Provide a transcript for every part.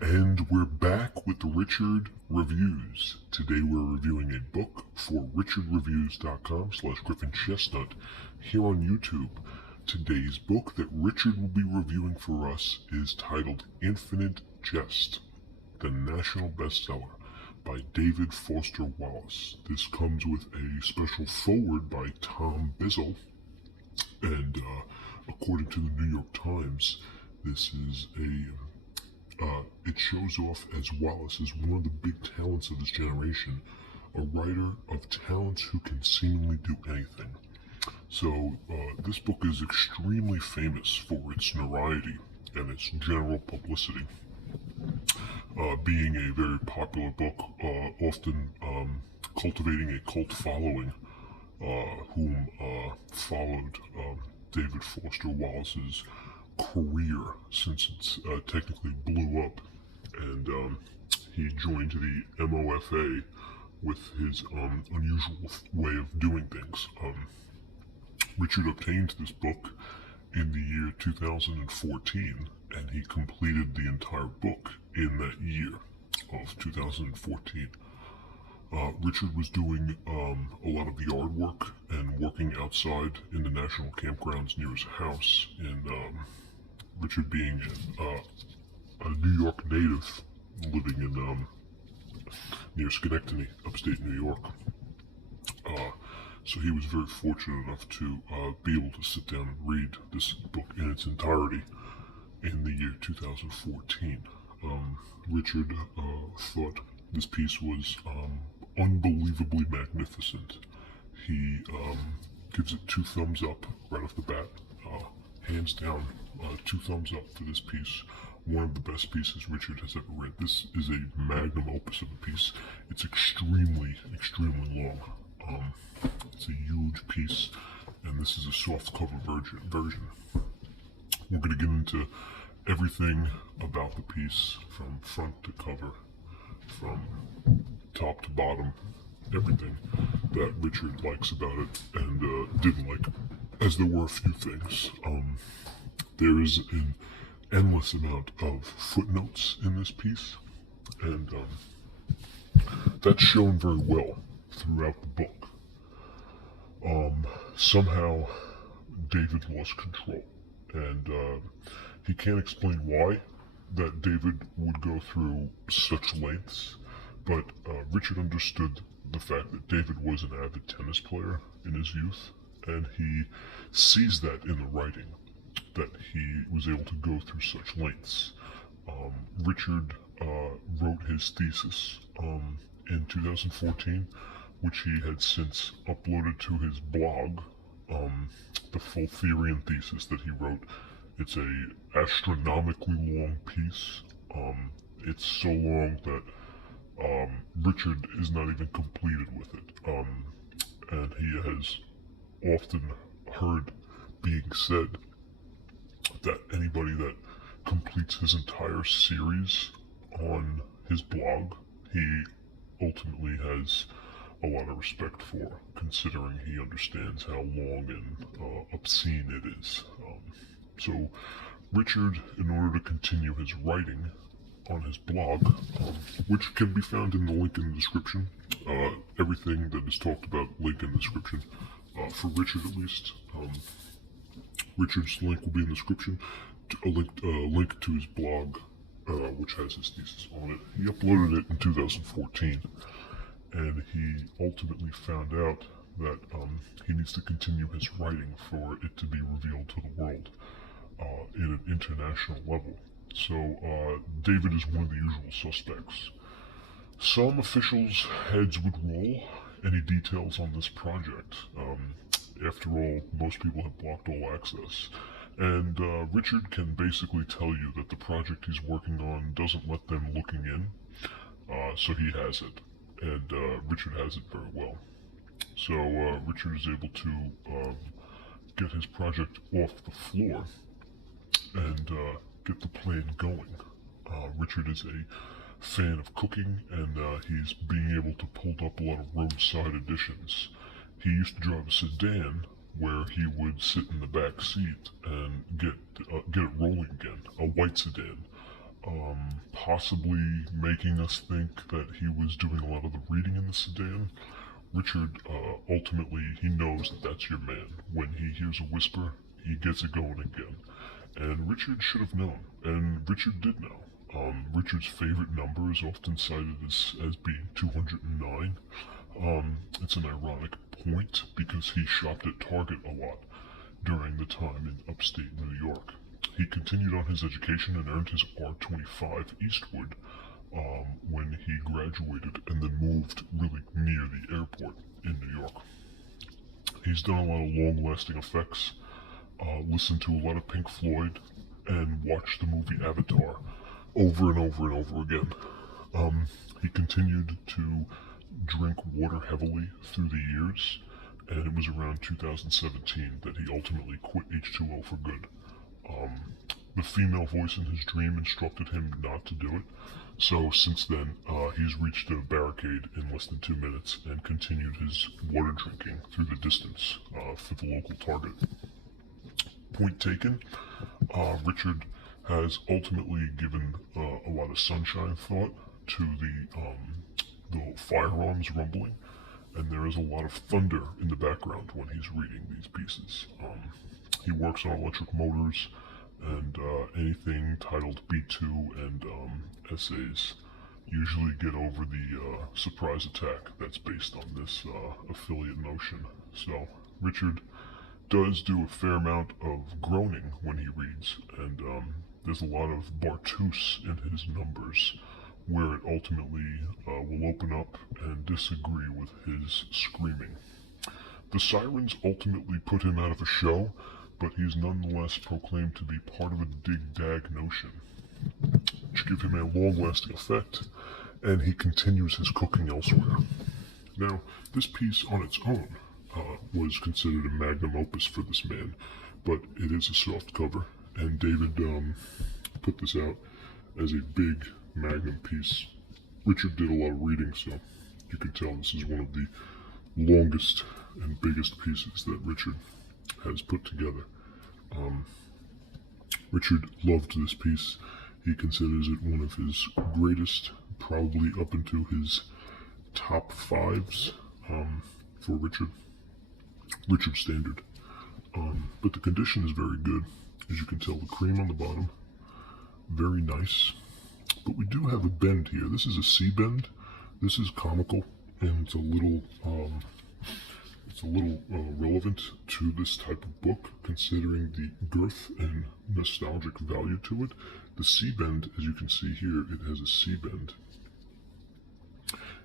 And we're back with Richard Reviews. Today we're reviewing a book for richardreviews.com/GriffinChestnut here on YouTube. Today's book that Richard will be reviewing for us is titled Infinite Jest, the national bestseller by David Foster Wallace. This comes with a special foreword by Tom Bizzle, and according to the New York Times, this is it shows off as Wallace as one of the big talents of his generation, a writer of talents who can seemingly do anything. So this book is extremely famous for its notoriety and its general publicity, being a very popular book, often cultivating a cult following, whom followed David Foster Wallace's career since it's technically blew up, and he joined the MOFA with his unusual way of doing things. Richard obtained this book in the year 2014, and he completed the entire book in that year of 2014. Richard was doing a lot of the yard work and working outside in the national campgrounds near his house Richard being a New York native living in near Schenectady, upstate New York. So he was very fortunate enough to be able to sit down and read this book in its entirety in the year 2014. Richard thought this piece was unbelievably magnificent. He gives it 2 thumbs up right off the bat. Hands down, 2 thumbs up for this piece. One of the best pieces Richard has ever read. This is a magnum opus of a piece. It's extremely, extremely long. It's a huge piece, and this is a softcover version. We're going to get into everything about the piece, from front to cover, from top to bottom, everything that Richard likes about it and didn't like, as there were a few things. There is an endless amount of footnotes in this piece, and that's shown very well throughout the book. Somehow David lost control, and he can't explain why that David would go through such lengths, but Richard understood the fact that David was an avid tennis player in his youth, and he sees that in the writing, that he was able to go through such lengths. Richard wrote his thesis in 2014, which he had since uploaded to his blog, the full theory and thesis that he wrote. It's a astronomically long piece. It's so long that Richard is not even completed with it. And he has often heard being said that anybody that completes his entire series on his blog, he ultimately has a lot of respect for, considering he understands how long and obscene it is. So Richard, in order to continue his writing on his blog, which can be found in the link in the description, everything that is talked about, link in the description, for Richard at least. Richard's link will be in the description, a link to his blog, which has his thesis on it. He uploaded it in 2014, and he ultimately found out that he needs to continue his writing for it to be revealed to the world in an international level. So David is one of the usual suspects. Some officials' heads would roll any details on this project. After all, most people have blocked all access. And Richard can basically tell you that the project he's working on doesn't let them looking in, so he has it. And Richard has it very well. So Richard is able to get his project off the floor and get the plan going. Richard is a fan of cooking, and he's being able to pull up a lot of roadside additions. He used to drive a sedan where he would sit in the back seat and get it rolling again, a white sedan. possibly making us think that he was doing a lot of the reading in the sedan. Richard, ultimately, he knows that that's your man. When he hears a whisper, he gets it going again. And Richard should have known, and Richard did know. Richard's favorite number is often cited as being 209. It's an ironic point because he shopped at Target a lot during the time in upstate New York. He continued on his education and earned his R25 Eastwood when he graduated and then moved really near the airport in New York. He's done a lot of long-lasting effects, listened to a lot of Pink Floyd, and watched the movie Avatar over and over and over again. He continued to drink water heavily through the years, and it was around 2017 that he ultimately quit H2O for good. The female voice in his dream instructed him not to do it, so since then he's reached a barricade in less than 2 minutes and continued his water drinking through the distance for the local Target. Point taken, Richard has ultimately given a lot of sunshine thought to the firearms rumbling, and there is a lot of thunder in the background when he's reading these pieces. He works on electric motors and anything titled B2 and essays usually get over the surprise attack that's based on this affiliate notion. So Richard does do a fair amount of groaning when he reads, and there's a lot of Bartus in his numbers where it ultimately will open up and disagree with his screaming. The sirens ultimately put him out of a show, but he's nonetheless proclaimed to be part of a dig-dag notion, which give him a long-lasting effect, and he continues his cooking elsewhere. Now, this piece on its own was considered a magnum opus for this man, but it is a soft cover, and David put this out as a big magnum piece. Richard did a lot of reading, so you can tell this is one of the longest and biggest pieces that Richard has put together. Richard loved this piece. He considers it one of his greatest, probably up into his top fives for Richard's standard. But the condition is very good. As you can tell, the cream on the bottom, very nice. But we do have a bend here. This is a C bend. This is comical, and it's a little relevant to this type of book, considering the girth and nostalgic value to it. The C bend, as you can see here, it has a C bend.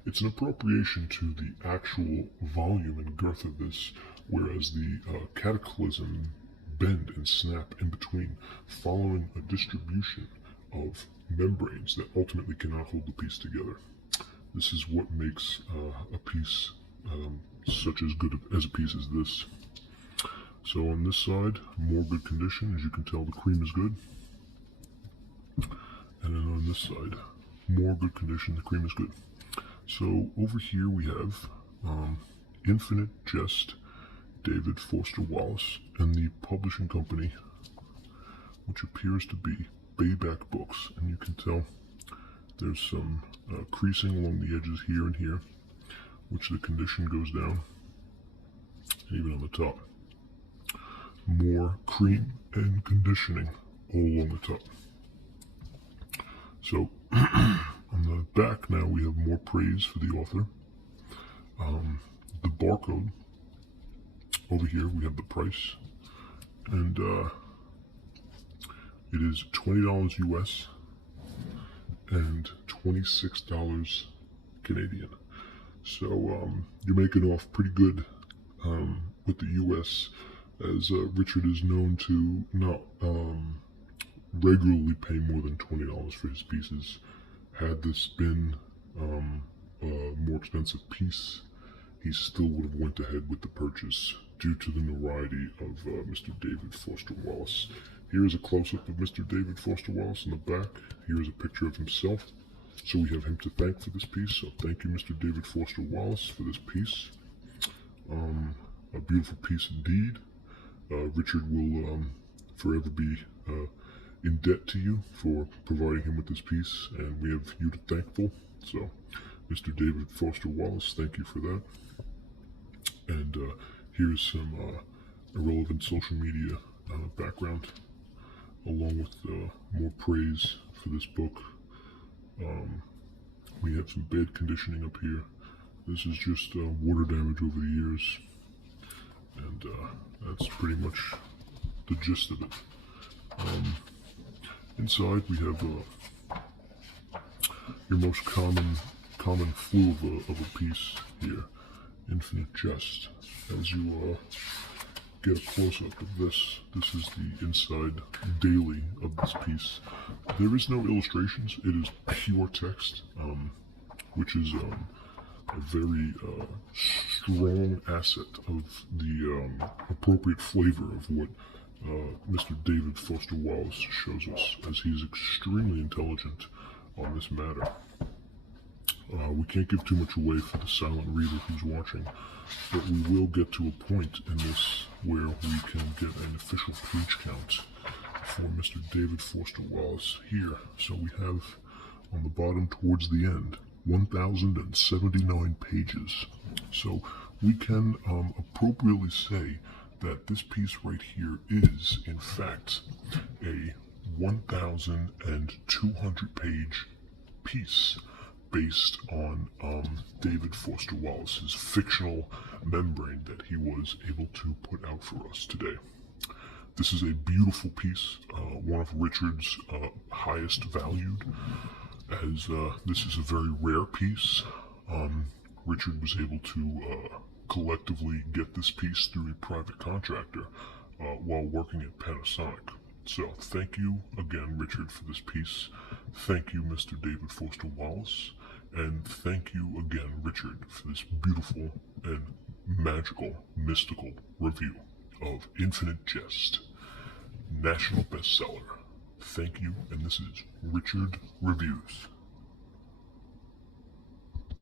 It's an appropriation to the actual volume and girth of this, whereas the cataclysm bend and snap in between, following a distribution of membranes that ultimately cannot hold the piece together. This is what makes a piece such as good as a piece as this. So on this side, more good condition. As you can tell, the cream is good. And then on this side, more good condition, the cream is good. So over here we have Infinite Jest, David Foster Wallace, and the publishing company, which appears to be Bayback Books. And you can tell there's some creasing along the edges here and here, which the condition goes down, and even on the top. More cream and conditioning all along the top. So on the back now we have more praise for the author. The barcode over here, we have the price, and it is $20 US and $26 Canadian. So you're making off pretty good with the US, as Richard is known to not regularly pay more than $20 for his pieces. Had this been a more expensive piece, he still would have went ahead with the purchase due to the notoriety of Mr. David Foster Wallace. Here is a close-up of Mr. David Foster Wallace in the back. Here is a picture of himself. So we have him to thank for this piece. So thank you, Mr. David Foster Wallace, for this piece. A beautiful piece indeed. Richard will forever be in debt to you for providing him with this piece, and we have you to thankful. So, Mr. David Foster Wallace, thank you for that. And here's some irrelevant social media background, along with more praise for this book. We have some bad conditioning up here. This is just water damage over the years, and that's pretty much the gist of it. Inside we have your most common flu of a piece here, Infinite Jest. As you get a close-up of this, this is the inside daily of this piece. There is no illustrations, it is pure text, which is a very strong asset of the appropriate flavor of what Mr. David Foster Wallace shows us, as he's extremely intelligent on this matter. We can't give too much away for the silent reader who's watching, but we will get to a point in this where we can get an official page count for Mr. David Foster Wallace here. So we have on the bottom towards the end 1,079 pages. So we can appropriately say that this piece right here is, in fact, a 1,200 page piece based on David Foster Wallace's fictional membrane that he was able to put out for us today. This is a beautiful piece, one of Richard's highest valued, as this is a very rare piece. Richard was able to collectively get this piece through a private contractor while working at Panasonic. So thank you again, Richard, for this piece. Thank you, Mr. David Foster Wallace. And thank you again, Richard, for this beautiful and magical, mystical review of Infinite Jest, national bestseller. Thank you, and this is Richard Reviews.